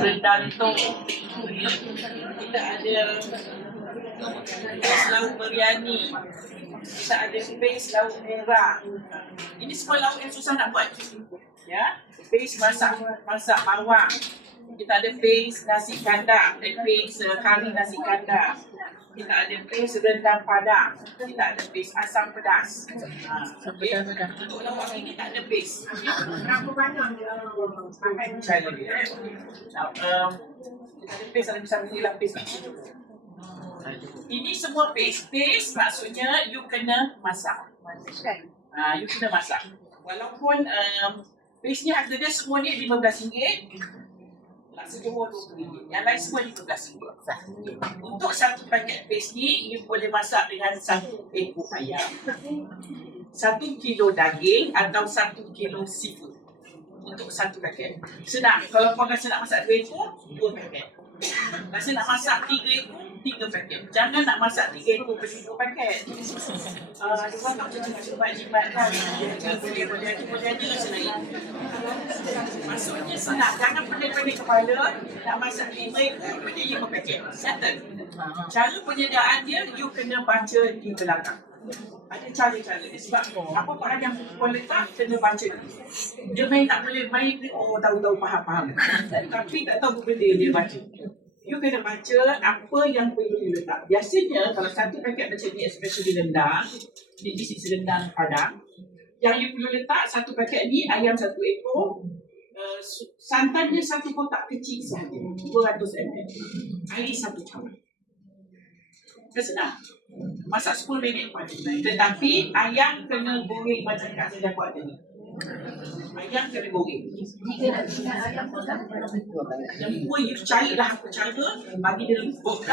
rendang tu kita ada base lauk biryani, kita ada base lauk merah. Ini semua lauk yang susah nak buat. Ya, base masak bawang. Kita ada base nasi kandar, base kari nasi kandar. Kita ada base rendang padang. Kita ada base asam pedas. Okay. Untuk lauk ini tak ada base. Berapa banyak pakai cara dia? Kita ada base, ada bisa beli lapis. Ini semua base. Base maksudnya you kena masak. You kena masak. Walaupun base ni harga dia semua ni RM15. Laksa Johor RM20. Yang lain semua RM15. Untuk satu paket base ni, you boleh masak dengan 1 ekor ayam, 1 kilo daging atau 1 kilo seafood. Untuk satu paket. Senang. Kalau kau rasa nak masak 2 ekor, 2 paket. Rasa nak masak 3 ekor, 3 paket. Jangan nak masak 3 ekor beli 2 paket. Dia tak cepat kan. Boleh aja rasa lain. Maksudnya senang. Jangan pening-pening kepala. Nak masak 5 ekor, beli 5 paket. Settle. Cara penyediaan dia, you kena baca di belakang. Ada cara-cara dia. Sebab apa bahan yang kau letak, kena baca dulu. Dia tak boleh main, tahu-tahu faham-faham. Tapi tak tahu benda dia baca. You kena baca apa yang perlu diletak. Biasanya kalau satu paket macam ni, especially rendang, this is rendang padang, yang you perlu letak satu paket ni, ayam 1 ekor, santannya 1 kotak kecil sahaja, 200 ml, air 1 cawan. Senang. Masak 10 minit pun. Tetapi ayam kena goreng macam Kak Saya dah buat tadi. Ayam kena goreng. Ayam pun you carilah apa cara bagi dia lembut.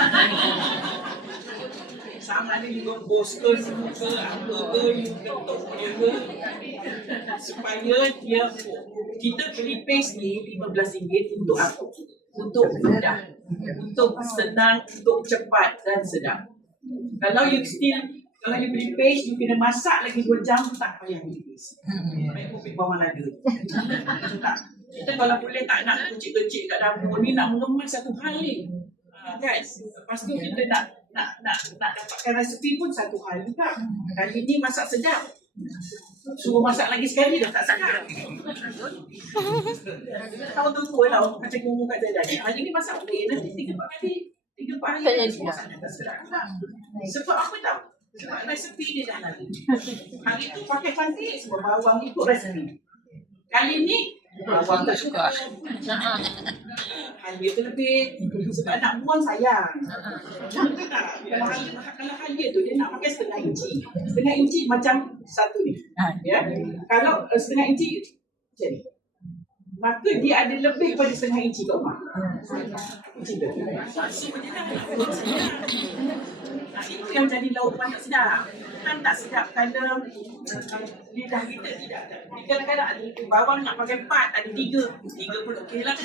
Sama ada you gembos ke, apa ke, you ketuk dia ke. Supaya dia, kita beli paste ni RM15 untuk apa? Untuk mudah, untuk senang, untuk cepat dan sedap. Kalau you beli paste, you kena masak lagi 2 jam, tak payah beli paste. Baik kopi bawang lada. Kita kalau boleh tak nak kecil-kecil kat dapur ni, nak mengemas satu hal ni. Kan? Lepas tu kita nak dapatkan resepi pun satu hal juga. Kali ni masak sedap. Suruh masak lagi sekali dah tak sedap. Tahun tua lah, macam guru kat saya. Hari ni masak boleh, nanti 3-4 kali. 3-4 hari ni masak tak sedap. Sebab apa tahu? Sebab resepi dia dah lalu. Hari tu pakai cantik, semua bawang ikut resepi. Kali ni bawang tak suka. Halia tu lebih, sebab nak buang sayang. Kalau halia tu dia nak pakai setengah inci. Setengah inci macam satu ni. Ya. Kalau setengah inci macam ni, maka dia ada lebih daripada setengah inci kat rumah. Itu yang jadi lauk banyak sedap. Kan tak sedap kalau lidah kita tidak ada. Kadang-kadang ada bawang nak pakai 4, ada 3 pun okey lah.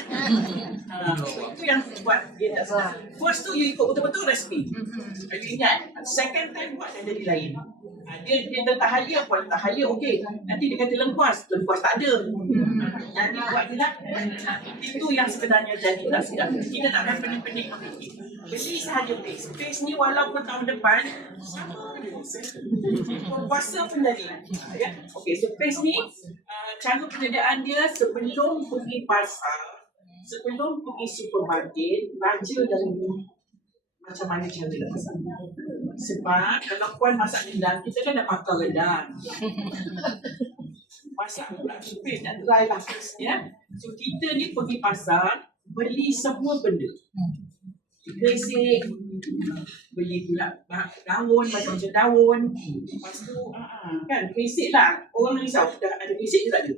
Itu yang buat dia tak sedap. First tu you ikut betul-betul resepi. You ingat, second time buat dan jadi lain. Dia letak halia pun, letak halia okey. Nanti dia kata lengkuas tak ada. Jadi buat je lah. Itu yang sebenarnya jadi tak sedap. Kita tak akan pening-pening memikir. Beli sahaja paste. Paste ni walaupun tahun depan sama je. Puasa pun jadi. Ya? Okey, so paste ni cara penyediaan dia sebelum pergi pasar, sebelum pergi supermarket, baca dahulu macam mana cara nak masak. Sebab kalau puan masak rendang, kita kan dah pakar rendang. Masak pula paste nak dry lah paste ya. So kita ni pergi pasar, beli semua benda. Basic, beli pula daun, macam-macam daun. Lepas tu, kan, basic lah. Orang risau, dah ada basic ke tak ada?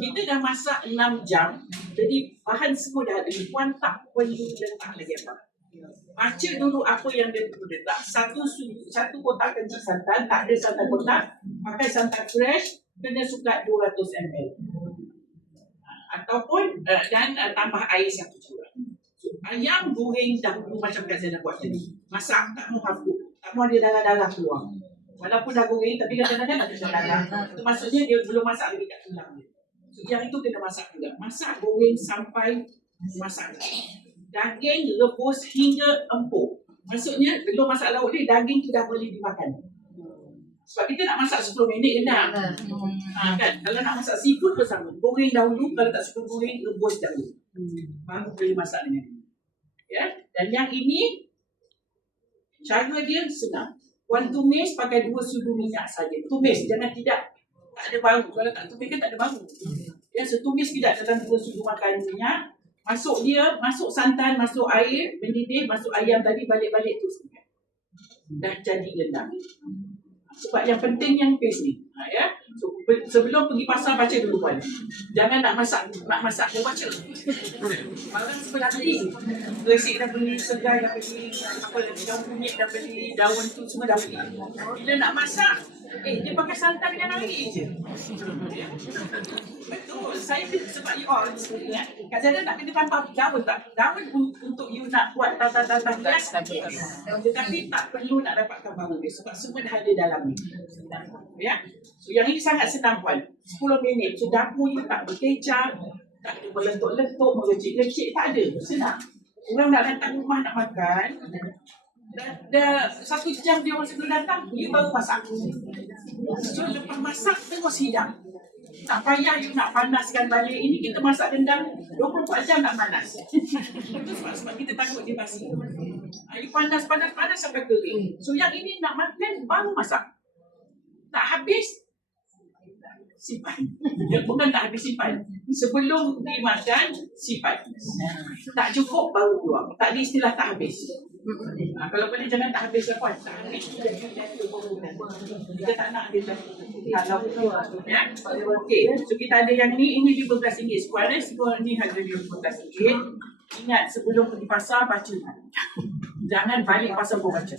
Kita dah masak 6 jam, jadi bahan semua dah ada. Puan tak perlu letak lagi apa. Baca dulu apa yang dia perlu letak. Satu kotak kecil santan, tak ada santan kotak. Pakai santan fresh, kena sukat 200 ml. Ataupun, dan tambah air 1 curang. Ayam goreng dahulu macam Kak Zainal buat tadi. Masak, tak mau hapuk. Tak mau ada darah-darah keluar. Walaupun dah goreng, tapi kadang-kadang ada darah. Itu maksudnya dia belum masak lagi kat tulang dia. So, yang itu kena masak juga. Masak goreng sampai masak. Daging rebus hingga empuk. Maksudnya belum masak lauk ni, daging tu dah boleh dimakan. Sebab kita nak masak 10 minit kena. Kan? Kalau nak masak seafood pun sama. Goreng dahulu, kalau tak suka goreng, rebus dahulu. Baru boleh masak dengan ni. Ya? Dan yang ini, cara dia senang. Tumis pakai 2 sudu minyak saja. Tumis, jangan tidak. Tak ada bau. Kalau tak tumis kan tak ada bau. Ya, tumis tidak dalam 2 sudu makan minyak. Masuk santan, masuk air, mendidih, masuk ayam tadi, balik-balik tu semua. Dah jadi rendang. Sebab yang penting yang paste ni. Ya. So, sebelum pergi pasar baca dulu puan. Jangan nak masak dia baca. Malam sebelah tadi. Resik dah beli, segar dah beli, apa lagi daun kunyit dah beli, daun tu semua dah beli. Bila nak masak, dia pakai santan dengan air je. Ya. Betul. Saya sebab you all kadang-kadang nak kena tambah daun tak? Daun untuk you nak buat tata-tata gas. Tetapi tak perlu nak dapatkan bau dia sebab semua dah ada dalam ni. Ya. So yang ini sangat senang puan. 10 minit. So dapur you tak berkecap, tak ada melentuk-lentuk, merecik-recik, tak ada. Senang. Orang nak datang rumah nak makan, dah 1 jam dia orang sebelum datang, you baru masak. So lepas masak terus hidang. Tak payah you nak panaskan balik. Ini kita masak rendang 24 jam nak panas. Itu sebab kita takut dia basi. You panas sampai kering. So yang ini nak makan baru masak. Tak habis simpan. Bukan tak habis simpan. Sebelum dimakan simpan. Tak cukup baru keluar. Tak ada istilah tak habis. Kalau boleh jangan tak habis lah. Tak habis kita tak nak dia kalau ya. Okey. So kita ada yang ni, ini RM15 sekuat. Sekuat ni harga dia RM15. Ingat sebelum pergi pasar baca. Jangan balik pasar pun baca.